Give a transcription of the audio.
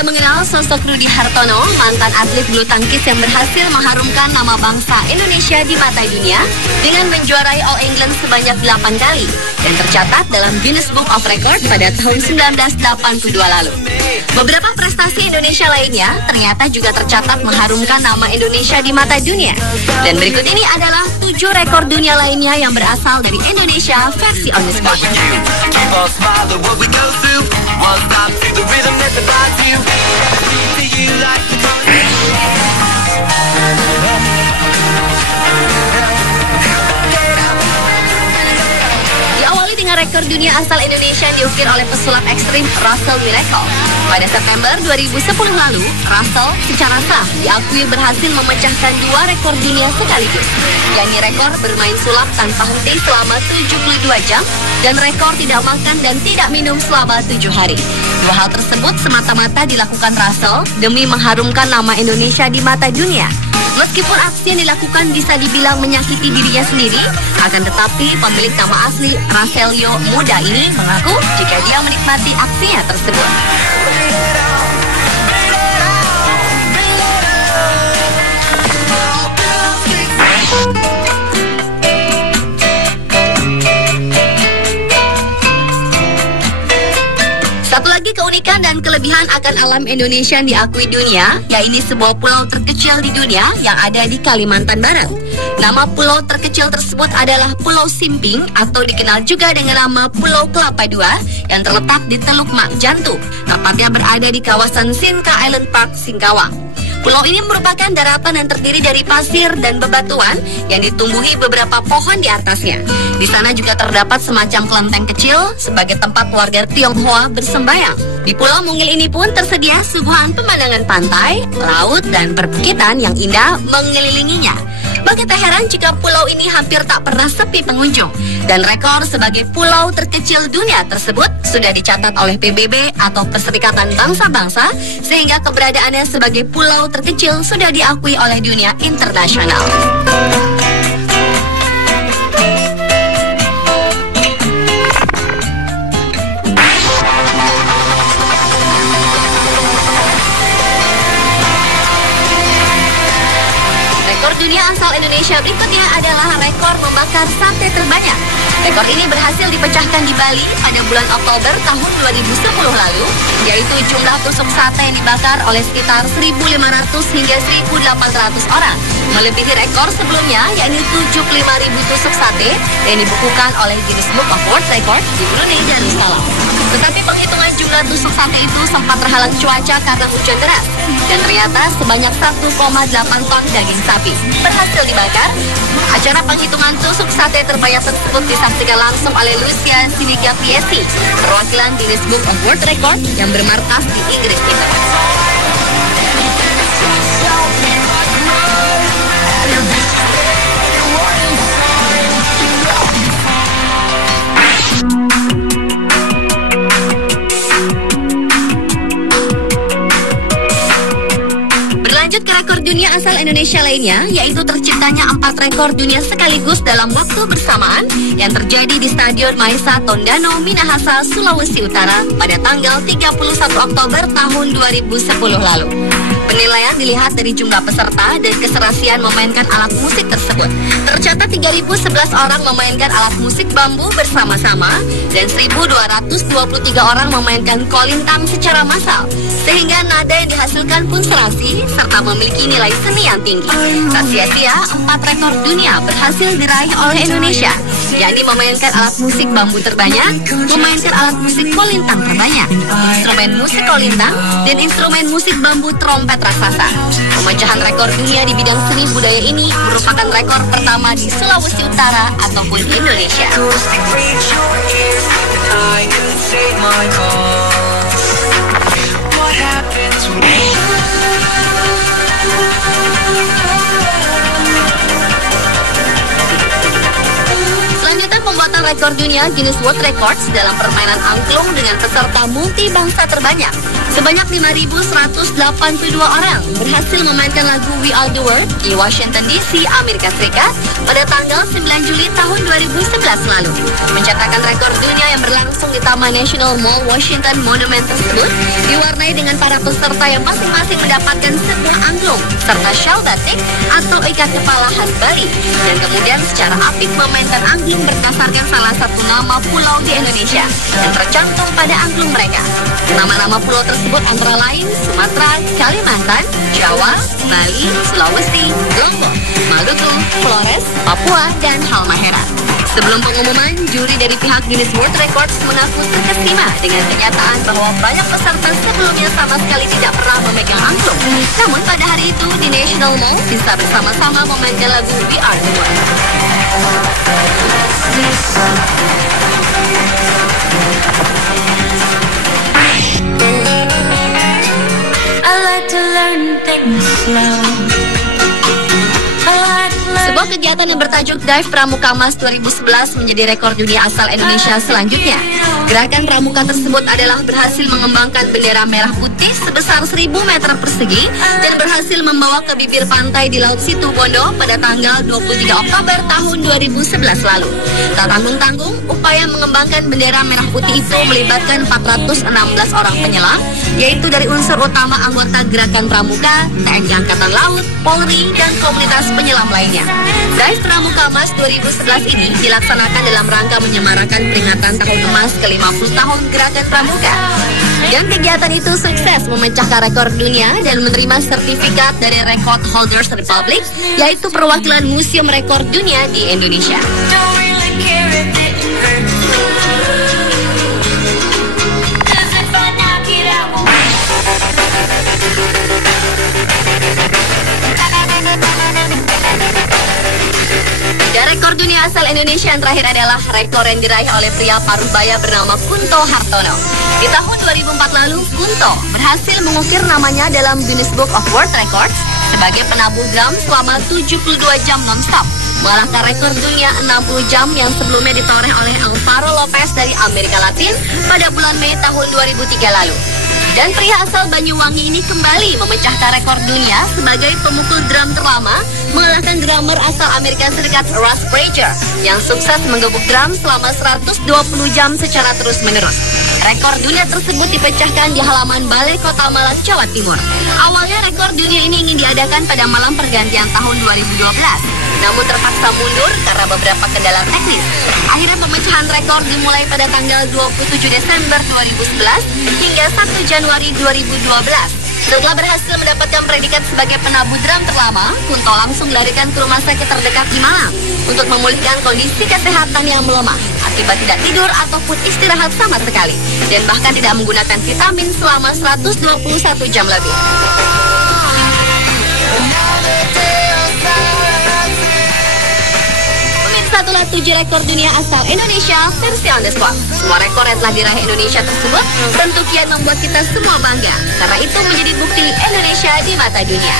tidak mengenal sosok Rudy Hartono, mantan atlet bulu tangkis yang berhasil mengharumkan nama bangsa Indonesia di mata dunia dengan menjuarai All England sebanyak 8 kali dan tercatat dalam Guinness Book of Record pada tahun 1982 lalu. Beberapa prestasi Indonesia lainnya ternyata juga tercatat mengharumkan nama Indonesia di mata dunia. Dan berikut ini adalah 7 rekor dunia lainnya yang berasal dari Indonesia versi On The Spot. Diawali dengan rekor dunia asal Indonesia yang diukir oleh pesulap ekstrim Russell Miracle. Pada September 2010 lalu, Russell secara sah diakui berhasil memecahkan 2 rekor dunia sekaligus, yakni rekor bermain sulap tanpa henti selama 72 jam dan rekor tidak makan dan tidak minum selama 7 hari. 2 hal tersebut semata-mata dilakukan Russell demi mengharumkan nama Indonesia di mata dunia. Meskipun aksi yang dilakukan bisa dibilang menyakiti dirinya sendiri, akan tetapi pemilik nama asli Russellio muda ini mengaku jika dia menikmati aksinya tersebut. Satu lagi keunikan dan kelebihan akan alam Indonesia yang diakui dunia, yaitu sebuah pulau terkecil di dunia yang ada di Kalimantan Barat. Nama pulau terkecil tersebut adalah Pulau Simping atau dikenal juga dengan nama Pulau Kelapa II yang terletak di Teluk Mak Jantu, tepatnya berada di kawasan Sinka Island Park, Singkawang. Pulau ini merupakan daratan yang terdiri dari pasir dan bebatuan yang ditumbuhi beberapa pohon di atasnya. Di sana juga terdapat semacam kelenteng kecil sebagai tempat warga Tionghoa bersembayang. Di Pulau Mungil ini pun tersedia suguhan pemandangan pantai, laut, dan perbukitan yang indah mengelilinginya. Bagi tak heran jika pulau ini hampir tak pernah sepi pengunjung. Dan rekor sebagai pulau terkecil dunia tersebut sudah dicatat oleh PBB atau Perserikatan Bangsa-Bangsa, sehingga keberadaannya sebagai pulau terkecil sudah diakui oleh dunia internasional. Dunia asal Indonesia berikutnya adalah rekor membakar sate terbanyak. Rekor ini berhasil dipecahkan di Bali pada bulan Oktober tahun 2010 lalu, yaitu jumlah tusuk sate yang dibakar oleh sekitar 1.500 hingga 1.800 orang, melebihi rekor sebelumnya yakni 75.000 tusuk sate yang dibukukan oleh Guinness Book of World Record di Brunei Darussalam. Tetapi penghitungan jumlah tusuk sate itu sempat terhalang cuaca karena hujan deras, dan ternyata sebanyak 1,8 ton daging sapi berhasil dibakar. Acara penghitungan tusuk sate terbanyak tersebut disaksikan langsung oleh Lucia Siniga Piesi, perwakilan Guinness Book of World Record yang bermarkas di Inggris itu. Lanjut ke rekor dunia asal Indonesia lainnya, yaitu terciptanya 4 rekor dunia sekaligus dalam waktu bersamaan yang terjadi di Stadion Maisa Tondano, Minahasa, Sulawesi Utara pada tanggal 31 Oktober tahun 2010 lalu. Penilaian dilihat dari jumlah peserta dan keserasian memainkan alat musik tersebut. Tercatat 3.011 orang memainkan alat musik bambu bersama-sama dan 1.223 orang memainkan kolintang secara massal, sehingga nada yang dihasilkan pun serasi serta memiliki nilai seni yang tinggi. Tak sia-sia, 4 rekor dunia berhasil diraih oleh Indonesia, yakni memainkan alat musik bambu terbanyak, memainkan alat musik kolintang terbanyak, instrumen musik kolintang, dan instrumen musik bambu trompet raksasa. Pemecahan rekor dunia di bidang seni budaya ini merupakan rekor pertama di Sulawesi Utara ataupun Indonesia. Selanjutnya, pembuatan rekor dunia Guinness World Records dalam permainan angklung dengan peserta multibangsa terbanyak. Sebanyak 5.182 orang berhasil memainkan lagu We Are The World di Washington DC, Amerika Serikat pada tanggal 9 Juli tahun 2011 lalu. Mencatatkan rekor dunia yang berlangsung di Taman National Mall Washington Monument tersebut diwarnai dengan para peserta yang masing-masing mendapatkan sebuah angklung serta shawl batik atau ikat kepala khas Bali, dan kemudian secara apik memainkan angklung berdasarkan salah satu nama pulau di Indonesia yang tercantum pada angklung mereka. Nama-nama pulau tersebut antara lain Sumatera, Kalimantan, Jawa, Bali, Sulawesi, Lombok, Maluku, Flores, Papua, dan Halmahera. Sebelum pengumuman, juri dari pihak Guinness World Records mengaku terkesima dengan kenyataan bahwa banyak peserta sebelumnya sama sekali tidak pernah memegang angklung. Namun pada hari itu di National Mall bisa bersama-sama memainkan lagu We Are The World. Sebuah kegiatan yang bertajuk Dive Pramuka Mas 2011 menjadi rekor dunia asal Indonesia selanjutnya. Gerakan pramuka tersebut adalah berhasil mengembangkan bendera merah putih sebesar 1.000 meter persegi dan berhasil membawa ke bibir pantai di Laut Situbondo pada tanggal 23 Oktober tahun 2011 lalu. Tak tanggung-tanggung, upaya mengembangkan bendera merah putih itu melibatkan 416 orang penyelam, yaitu dari unsur utama anggota Gerakan Pramuka, TNI Angkatan Laut, Polri, dan komunitas penyelam lainnya. Dive Pramuka Mas 2011 ini dilaksanakan dalam rangka menyemarakan peringatan tahun emas ke-50 tahun Gerakan Pramuka. Dan kegiatan itu sukses memecahkan rekor dunia dan menerima sertifikat dari Record Holders Republic, yaitu perwakilan Museum Rekor Dunia di Indonesia. Dan rekor dunia asal Indonesia yang terakhir adalah rekor yang diraih oleh pria Parubaya bernama Kunto Hartono. Di tahun 2004 lalu, Kunto berhasil mengukir namanya dalam Guinness Book of World Records sebagai penabuh drum selama 72 jam non-stop, mengalahkan rekor dunia 60 jam yang sebelumnya ditoreh oleh Alvaro Lopez dari Amerika Latin pada bulan Mei tahun 2003 lalu. Dan pria asal Banyuwangi ini kembali memecahkan rekor dunia sebagai pemukul drum terlama, mengalahkan drummer asal Amerika Serikat Russ Frazier yang sukses menggebuk drum selama 120 jam secara terus-menerus. Rekor dunia tersebut dipecahkan di halaman Balai Kota Malang, Jawa Timur. Awalnya rekor dunia ini ingin diadakan pada malam pergantian tahun 2012, namun terpaksa mundur karena beberapa kendala teknis. Akhirnya pemecahan rekor dimulai pada tanggal 27 Desember 2011 hingga 1 Januari 2012. Setelah berhasil mendapatkan predikat sebagai penabuh drum terlama, Kunto langsung dilarikan ke rumah sakit terdekat di Malang untuk memulihkan kondisi kesehatan yang melemah akibat tidak tidur ataupun istirahat sama sekali, dan bahkan tidak menggunakan vitamin selama 121 jam lebih. Itulah 7 rekor dunia asal Indonesia versi on the spot. Semua rekor yang telah diraih Indonesia tersebut tentu kian membuat kita semua bangga, karena itu menjadi bukti Indonesia di mata dunia.